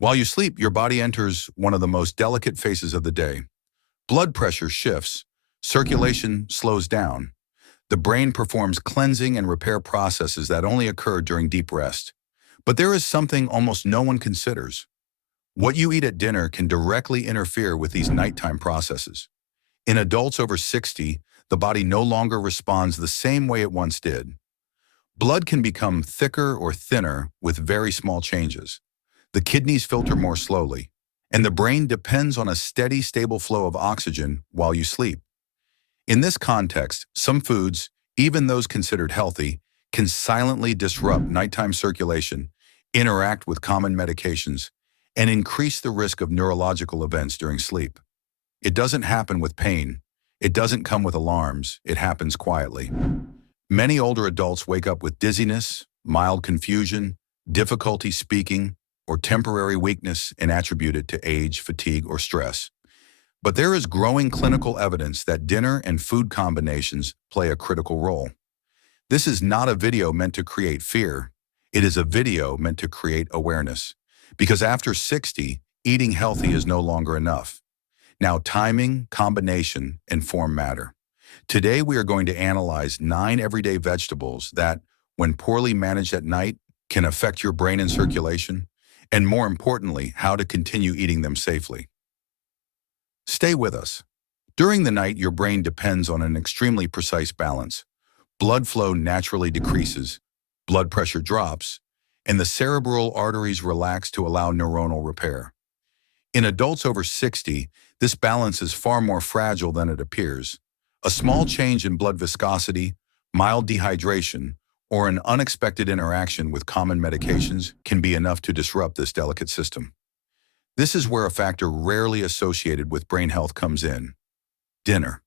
While you sleep, your body enters one of the most delicate phases of the day. Blood pressure shifts, circulation slows down. The brain performs cleansing and repair processes that only occur during deep rest. But there is something almost no one considers. What you eat at dinner can directly interfere with these nighttime processes. In adults over 60, the body no longer responds the same way it once did. Blood can become thicker or thinner with very small changes. The kidneys filter more slowly, and the brain depends on a steady, stable flow of oxygen while you sleep. In this context, some foods, even those considered healthy, can silently disrupt nighttime circulation, interact with common medications, and increase the risk of neurological events during sleep. It doesn't happen with pain. It doesn't come with alarms. It happens quietly. Many older adults wake up with dizziness, mild confusion, difficulty speaking, or temporary weakness and attribute it to age, fatigue, or stress. But there is growing clinical evidence that dinner and food combinations play a critical role. This is not a video meant to create fear. It is a video meant to create awareness. Because after 60, eating healthy is no longer enough. Now timing, combination, and form matter. Today we are going to analyze 9 everyday vegetables that, when poorly managed at night, can affect your brain and circulation, and more importantly, how to continue eating them safely. Stay with us. During the night, your brain depends on an extremely precise balance. Blood flow naturally decreases, blood pressure drops, and the cerebral arteries relax to allow neuronal repair. In adults over 60, this balance is far more fragile than it appears. A small change in blood viscosity, mild dehydration, or an unexpected interaction with common medications can be enough to disrupt this delicate system. This is where a factor rarely associated with brain health comes in: dinner.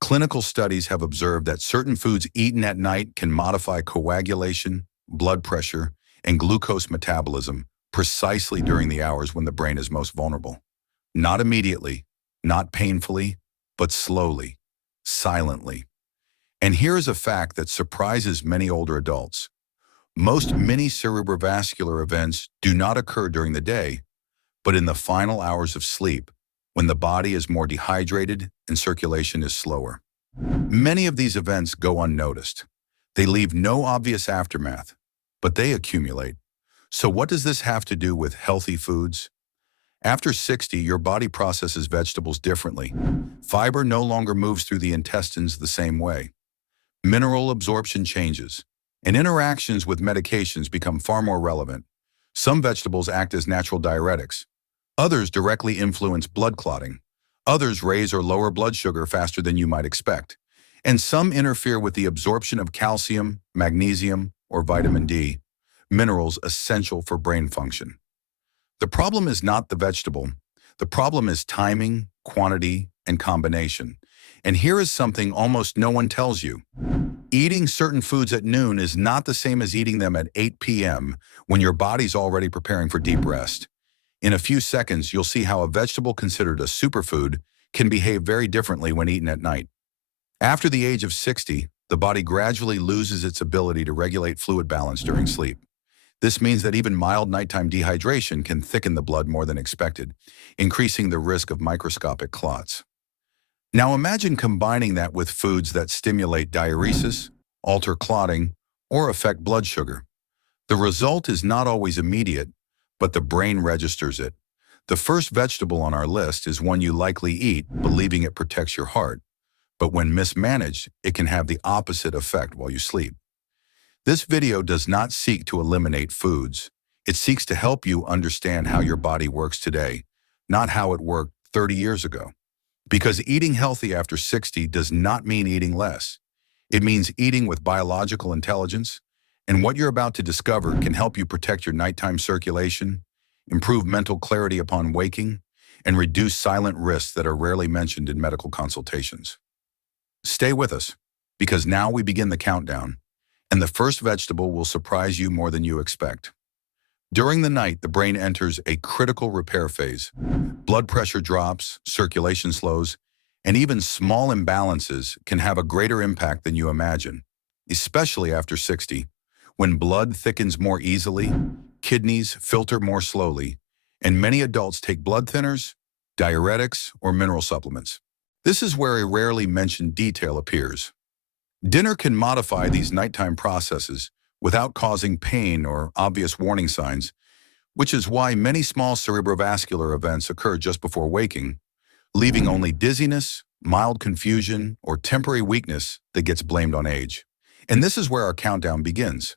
Clinical studies have observed that certain foods eaten at night can modify coagulation, blood pressure, and glucose metabolism precisely during the hours when the brain is most vulnerable. Not immediately, not painfully, but slowly, silently. And here is a fact that surprises many older adults. Most mini cerebrovascular events do not occur during the day, but in the final hours of sleep, when the body is more dehydrated and circulation is slower. Many of these events go unnoticed. They leave no obvious aftermath, but they accumulate. So what does this have to do with healthy foods? After 60, your body processes vegetables differently. Fiber no longer moves through the intestines the same way. Mineral absorption changes, and interactions with medications become far more relevant. Some vegetables act as natural diuretics. Others directly influence blood clotting. Others raise or lower blood sugar faster than you might expect. And some interfere with the absorption of calcium, magnesium, or vitamin D, minerals essential for brain function. The problem is not the vegetable. The problem is timing, quantity, and combination. And here is something almost no one tells you. Eating certain foods at noon is not the same as eating them at 8 p.m. when your body's already preparing for deep rest. In a few seconds, you'll see how a vegetable considered a superfood can behave very differently when eaten at night. After the age of 60, the body gradually loses its ability to regulate fluid balance during sleep. This means that even mild nighttime dehydration can thicken the blood more than expected, increasing the risk of microscopic clots. Now imagine combining that with foods that stimulate diuresis, alter clotting, or affect blood sugar. The result is not always immediate, but the brain registers it. The first vegetable on our list is one you likely eat, believing it protects your heart. But when mismanaged, it can have the opposite effect while you sleep. This video does not seek to eliminate foods. It seeks to help you understand how your body works today, not how it worked 30 years ago. Because eating healthy after 60 does not mean eating less. It means eating with biological intelligence, and what you're about to discover can help you protect your nighttime circulation, improve mental clarity upon waking, and reduce silent risks that are rarely mentioned in medical consultations. Stay with us, because now we begin the countdown, and the first vegetable will surprise you more than you expect. During the night, the brain enters a critical repair phase. Blood pressure drops, circulation slows, and even small imbalances can have a greater impact than you imagine, especially after 60, when blood thickens more easily, kidneys filter more slowly, and many adults take blood thinners, diuretics, or mineral supplements. This is where a rarely mentioned detail appears. Dinner can modify these nighttime processes without causing pain or obvious warning signs, which is why many small cerebrovascular events occur just before waking, leaving only dizziness, mild confusion, or temporary weakness that gets blamed on age. And this is where our countdown begins.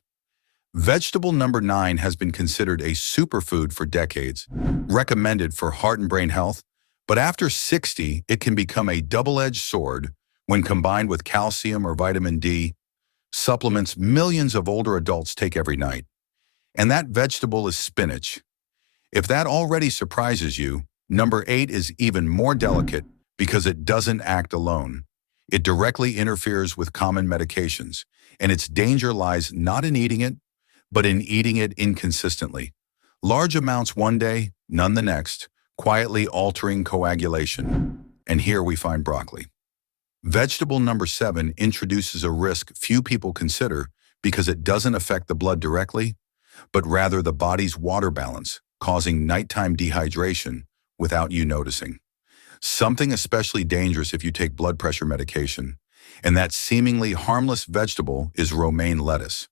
Vegetable number 9 has been considered a superfood for decades, recommended for heart and brain health, but after 60, it can become a double-edged sword when combined with calcium or vitamin D, supplements millions of older adults take every night. And that vegetable is spinach. If that already surprises you, number 8 is even more delicate because it doesn't act alone. It directly interferes with common medications, and its danger lies not in eating it, but in eating it inconsistently. Large amounts one day, none the next, quietly altering coagulation. And here we find broccoli. Vegetable number 7 introduces a risk few people consider because it doesn't affect the blood directly, but rather the body's water balance, causing nighttime dehydration without you noticing. Something especially dangerous if you take blood pressure medication. And that seemingly harmless vegetable is romaine lettuce.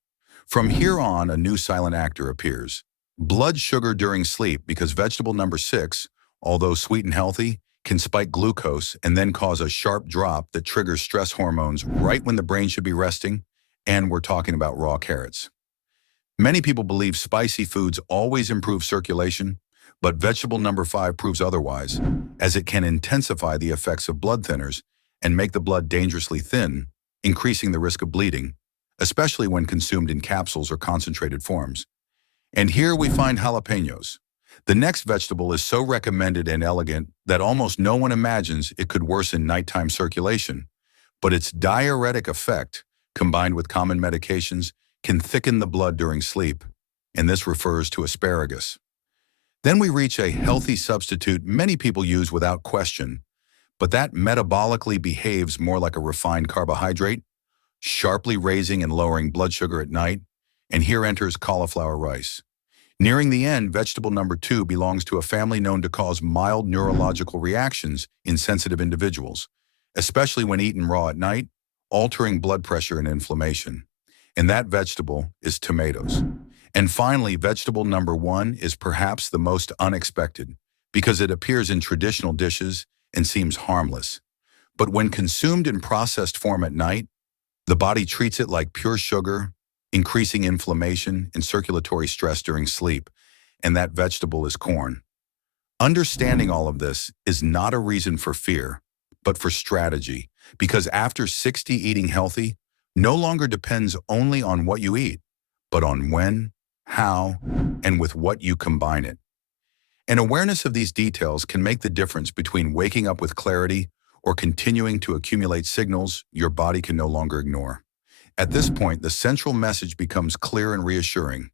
From here on, a new silent actor appears. Blood sugar during sleep, because vegetable number 6, although sweet and healthy, can spike glucose and then cause a sharp drop that triggers stress hormones right when the brain should be resting, and we're talking about raw carrots. Many people believe spicy foods always improve circulation, but vegetable number 5 proves otherwise, as it can intensify the effects of blood thinners and make the blood dangerously thin, increasing the risk of bleeding, especially when consumed in capsules or concentrated forms. And here we find jalapenos. The next vegetable is so recommended and elegant that almost no one imagines it could worsen nighttime circulation, but its diuretic effect, combined with common medications, can thicken the blood during sleep, and this refers to asparagus. Then we reach a healthy substitute many people use without question, but that metabolically behaves more like a refined carbohydrate, sharply raising and lowering blood sugar at night, and here enters cauliflower rice. Nearing the end, vegetable number 2 belongs to a family known to cause mild neurological reactions in sensitive individuals, especially when eaten raw at night, altering blood pressure and inflammation. And that vegetable is tomatoes. And finally, vegetable number 1 is perhaps the most unexpected because it appears in traditional dishes and seems harmless. But when consumed in processed form at night, the body treats it like pure sugar, increasing inflammation and circulatory stress during sleep, and that vegetable is corn. Understanding all of this is not a reason for fear, but for strategy, because after 60, eating healthy no longer depends only on what you eat, but on when, how, and with what you combine it. And awareness of these details can make the difference between waking up with clarity or continuing to accumulate signals your body can no longer ignore. At this point, the central message becomes clear and reassuring.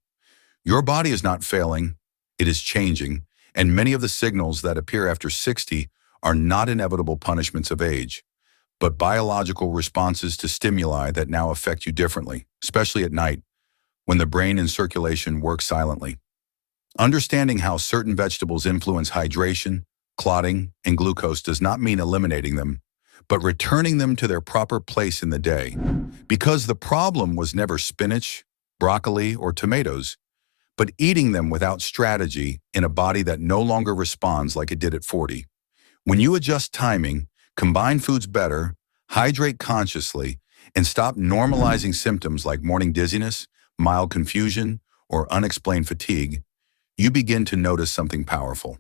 Your body is not failing, it is changing, and many of the signals that appear after 60 are not inevitable punishments of age, but biological responses to stimuli that now affect you differently, especially at night, when the brain and circulation work silently. Understanding how certain vegetables influence hydration, clotting, and glucose does not mean eliminating them, but returning them to their proper place in the day. Because the problem was never spinach, broccoli, or tomatoes, but eating them without strategy in a body that no longer responds like it did at 40. When you adjust timing, combine foods better, hydrate consciously, and stop normalizing symptoms like morning dizziness, mild confusion, or unexplained fatigue, you begin to notice something powerful.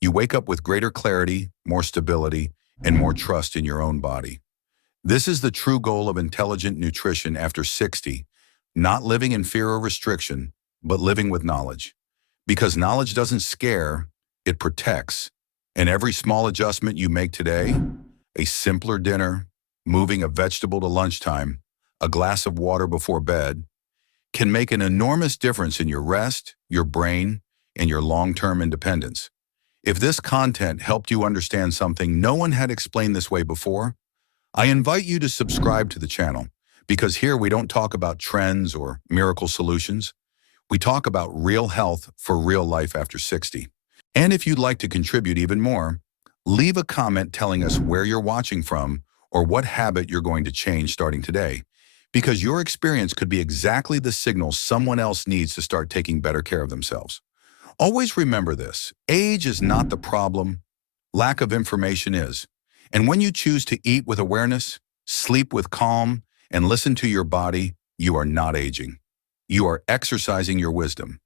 You wake up with greater clarity, more stability, and more trust in your own body. This is the true goal of intelligent nutrition after 60, not living in fear or restriction, but living with knowledge. Because knowledge doesn't scare, it protects. And every small adjustment you make today, a simpler dinner, moving a vegetable to lunchtime, a glass of water before bed, can make an enormous difference in your rest, your brain, and your long-term independence. If this content helped you understand something no one had explained this way before, I invite you to subscribe to the channel, because here we don't talk about trends or miracle solutions. We talk about real health for real life after 60. And if you'd like to contribute even more, leave a comment telling us where you're watching from or what habit you're going to change starting today, because your experience could be exactly the signal someone else needs to start taking better care of themselves. Always remember this: age is not the problem, lack of information is. And when you choose to eat with awareness, sleep with calm, and listen to your body, you are not aging. You are exercising your wisdom.